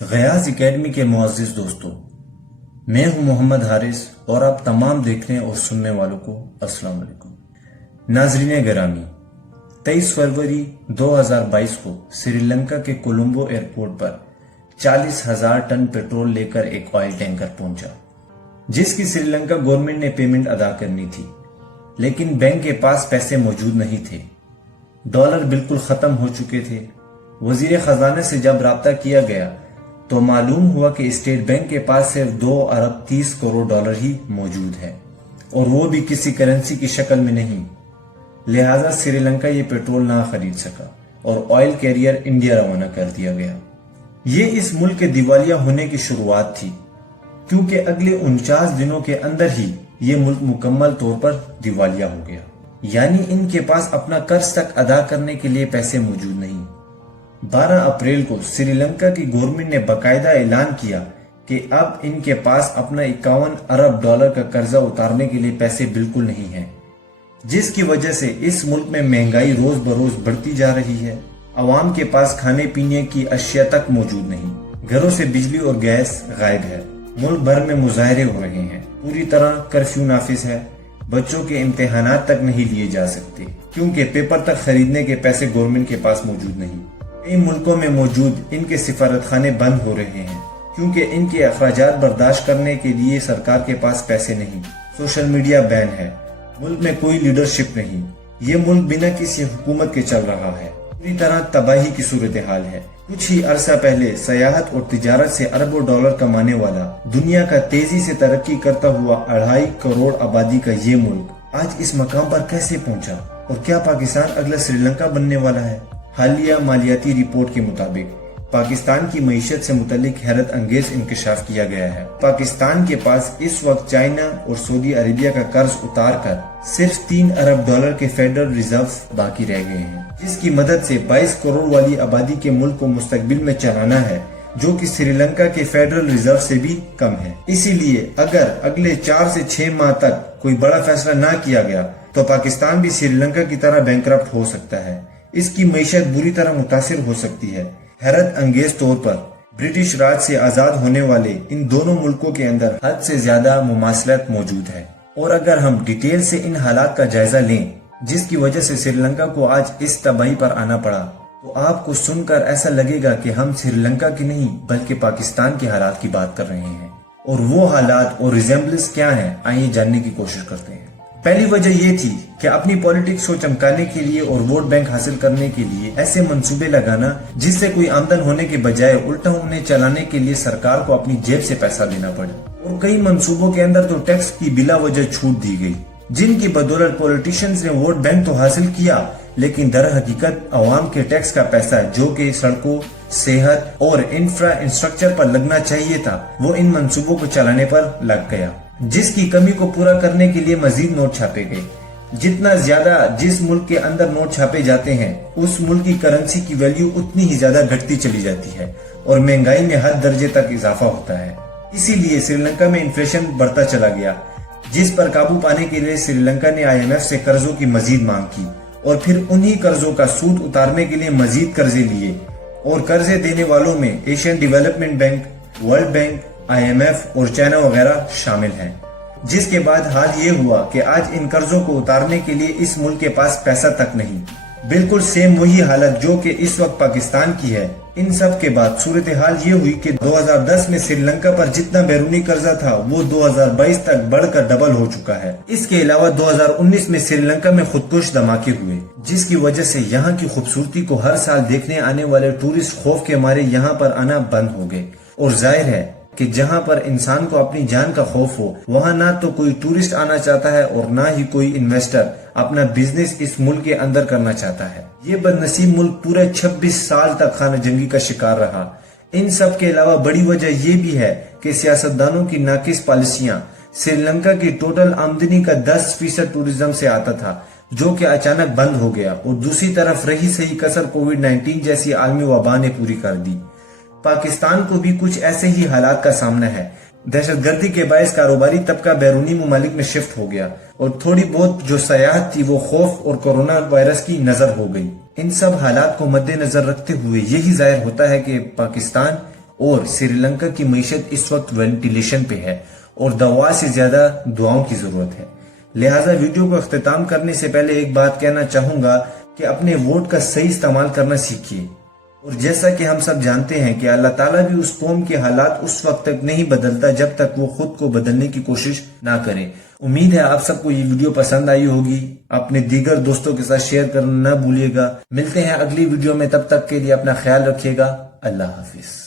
غیاض academy کے معزز دوستوں، میں ہوں محمد حارث اور آپ تمام دیکھنے اور سننے والوں کو السلام علیکم۔ ناظرین گرامی، 23 فروری 2022 کو سری لنکا کے کولمبو ایئرپورٹ پر 40,000 ٹن پیٹرول لے کر ایک آئل ٹینکر پہنچا، جس کی سری لنکا گورنمنٹ نے پیمنٹ ادا کرنی تھی، لیکن بینک کے پاس پیسے موجود نہیں تھے۔ ڈالر بالکل ختم ہو چکے تھے۔ وزیر خزانہ سے جب رابطہ کیا گیا تو معلوم ہوا کہ اسٹیٹ بینک کے پاس صرف 2 ارب 30 کروڑ ڈالر ہی موجود ہے، اور وہ بھی کسی کرنسی کی شکل میں نہیں۔ لہٰذا سری لنکا یہ پیٹرول نہ خرید سکا اور آئل کیریئر انڈیا روانہ کر دیا گیا۔ یہ اس ملک کے دیوالیہ ہونے کی شروعات تھی، کیونکہ اگلے 49 دنوں کے اندر ہی یہ ملک مکمل طور پر دیوالیہ ہو گیا، یعنی ان کے پاس اپنا قرض تک ادا کرنے کے لیے پیسے موجود نہیں۔ 12 اپریل کو سری لنکا کی گورنمنٹ نے باقاعدہ اعلان کیا کہ اب ان کے پاس اپنا 51 ارب ڈالر کا قرضہ اتارنے کے لیے پیسے بالکل نہیں ہیں، جس کی وجہ سے اس ملک میں مہنگائی روز بروز بڑھتی جا رہی ہے۔ عوام کے پاس کھانے پینے کی اشیاء تک موجود نہیں، گھروں سے بجلی اور گیس غائب ہے، ملک بھر میں مظاہرے ہو رہے ہیں، پوری طرح کرفیو نافذ ہے، بچوں کے امتحانات تک نہیں لیے جا سکتے کیونکہ پیپر تک خریدنے کے پیسے گورنمنٹ کے پاس موجود نہیں۔ کئی ملکوں میں موجود ان کے سفارت خانے بند ہو رہے ہیں کیونکہ ان کے اخراجات برداشت کرنے کے لیے سرکار کے پاس پیسے نہیں۔ سوشل میڈیا بین ہے، ملک میں کوئی لیڈرشپ نہیں، یہ ملک بنا کسی حکومت کے چل رہا ہے، پوری طرح تباہی کی صورتحال ہے۔ کچھ ہی عرصہ پہلے سیاحت اور تجارت سے اربوں ڈالر کمانے والا، دنیا کا تیزی سے ترقی کرتا ہوا 2.5 کروڑ آبادی کا یہ ملک آج اس مقام پر کیسے پہنچا؟ اور کیا پاکستان اگلا سری لنکا بننے والا ہے؟ حالیہ مالیاتی رپورٹ کے مطابق پاکستان کی معیشت سے متعلق حیرت انگیز انکشاف کیا گیا ہے۔ پاکستان کے پاس اس وقت چائنا اور سعودی عربیہ کا قرض اتار کر صرف 3 ارب ڈالر کے فیڈرل ریزرو باقی رہ گئے ہیں، جس کی مدد سے 22 کروڑ والی آبادی کے ملک کو مستقبل میں چلانا ہے، جو کہ سری لنکا کے فیڈرل ریزرو سے بھی کم ہے۔ اسی لیے اگر اگلے 4 سے 6 ماہ تک کوئی بڑا فیصلہ نہ کیا گیا تو پاکستان بھی سری لنکا کی طرح بینکرپٹ ہو سکتا ہے، اس کی معیشت بری طرح متاثر ہو سکتی ہے۔ حیرت انگیز طور پر برٹش راج سے آزاد ہونے والے ان دونوں ملکوں کے اندر حد سے زیادہ مماثلت موجود ہے، اور اگر ہم ڈیٹیل سے ان حالات کا جائزہ لیں جس کی وجہ سے سری لنکا کو آج اس تباہی پر آنا پڑا، تو آپ کو سن کر ایسا لگے گا کہ ہم سری لنکا کی نہیں بلکہ پاکستان کے حالات کی بات کر رہے ہیں۔ اور وہ حالات اور ریزمبلنس کیا ہیں، آئیے جاننے کی کوشش کرتے ہیں۔ پہلی وجہ یہ تھی کہ اپنی پولیٹکس کو چمکانے کے لیے اور ووٹ بینک حاصل کرنے کے لیے ایسے منصوبے لگانا جس سے کوئی آمدن ہونے کے بجائے الٹا انہیں چلانے کے لیے سرکار کو اپنی جیب سے پیسہ دینا پڑے، اور کئی منصوبوں کے اندر تو ٹیکس کی بلا وجہ چھوٹ دی گئی، جن کی بدولت پولیٹیشینز نے ووٹ بینک تو حاصل کیا، لیکن در حقیقت عوام کے ٹیکس کا پیسہ جو کہ سڑکوں، صحت اور انفراسٹرکچر پر لگنا چاہیے تھا، وہ ان منصوبوں کو چلانے پر لگ گیا، جس کی کمی کو پورا کرنے کے لیے مزید نوٹ چھاپے گئے۔ جتنا زیادہ جس ملک کے اندر نوٹ چھاپے جاتے ہیں، اس ملک کی کرنسی کی ویلیو اتنی ہی زیادہ گھٹتی چلی جاتی ہے اور مہنگائی میں حد درجے تک اضافہ ہوتا ہے۔ اسی لیے سری لنکا میں انفلیشن بڑھتا چلا گیا، جس پر قابو پانے کے لیے سری لنکا نے IMF سے قرضوں کی مزید مانگ کی، اور پھر انہی قرضوں کا سود اتارنے کے لیے مزید قرضے لیے، اور قرضے دینے والوں میں Asian development bank, world bank, IMF اور چائنا وغیرہ شامل ہیں۔ جس کے بعد حال یہ ہوا کہ آج ان قرضوں کو اتارنے کے لیے اس ملک کے پاس پیسہ تک نہیں۔ بالکل سیم وہی حالت جو کہ اس وقت پاکستان کی ہے۔ ان سب کے بعد صورتحال یہ ہوئی کہ 2010 میں سری لنکا پر جتنا بیرونی قرضہ تھا وہ 2022 تک بڑھ کر ڈبل ہو چکا ہے۔ اس کے علاوہ 2019 میں سری لنکا میں خودکش دھماکے ہوئے، جس کی وجہ سے یہاں کی خوبصورتی کو ہر سال دیکھنے آنے والے ٹورسٹ خوف کے مارے یہاں پر آنا بند ہو گئے، اور ظاہر ہے کہ جہاں پر انسان کو اپنی جان کا خوف ہو، وہاں نہ تو کوئی ٹورسٹ آنا چاہتا ہے اور نہ ہی کوئی انویسٹر اپنا بزنس اس ملک کے اندر کرنا چاہتا ہے۔ یہ بد نصیب ملک پورے 26 سال تک خانہ جنگی کا شکار رہا۔ ان سب کے علاوہ بڑی وجہ یہ بھی ہے کہ سیاستدانوں کی ناقص پالیسیاں، سری لنکا کی ٹوٹل آمدنی کا 10% ٹورزم سے آتا تھا، جو کہ اچانک بند ہو گیا، اور دوسری طرف رہی صحیح کسر کووڈ-19 جیسی عالمی وبا نے پوری کر دی۔ پاکستان کو بھی کچھ ایسے ہی حالات کا سامنا ہے۔ دہشت گردی کے باعث کاروباری طبقہ بیرونی ممالک میں شفٹ ہو گیا، اور تھوڑی بہت جو سیاحت تھی وہ خوف اور کورونا وائرس کی نظر ہو گئی۔ ان سب حالات کو مد نظر رکھتے ہوئے یہی ظاہر ہوتا ہے کہ پاکستان اور سری لنکا کی معیشت اس وقت وینٹیلیشن پہ ہے اور دوا سے زیادہ دعاؤں کی ضرورت ہے۔ لہٰذا ویڈیو کو اختتام کرنے سے پہلے ایک بات کہنا چاہوں گا کہ اپنے ووٹ کا صحیح استعمال کرنا سیکھیے، اور جیسا کہ ہم سب جانتے ہیں کہ اللہ تعالیٰ بھی اس قوم کے حالات اس وقت تک نہیں بدلتا جب تک وہ خود کو بدلنے کی کوشش نہ کرے۔ امید ہے آپ سب کو یہ ویڈیو پسند آئی ہوگی، اپنے دیگر دوستوں کے ساتھ شیئر کرنا نہ بھولیے گا۔ ملتے ہیں اگلی ویڈیو میں، تب تک کے لیے اپنا خیال رکھیے گا۔ اللہ حافظ۔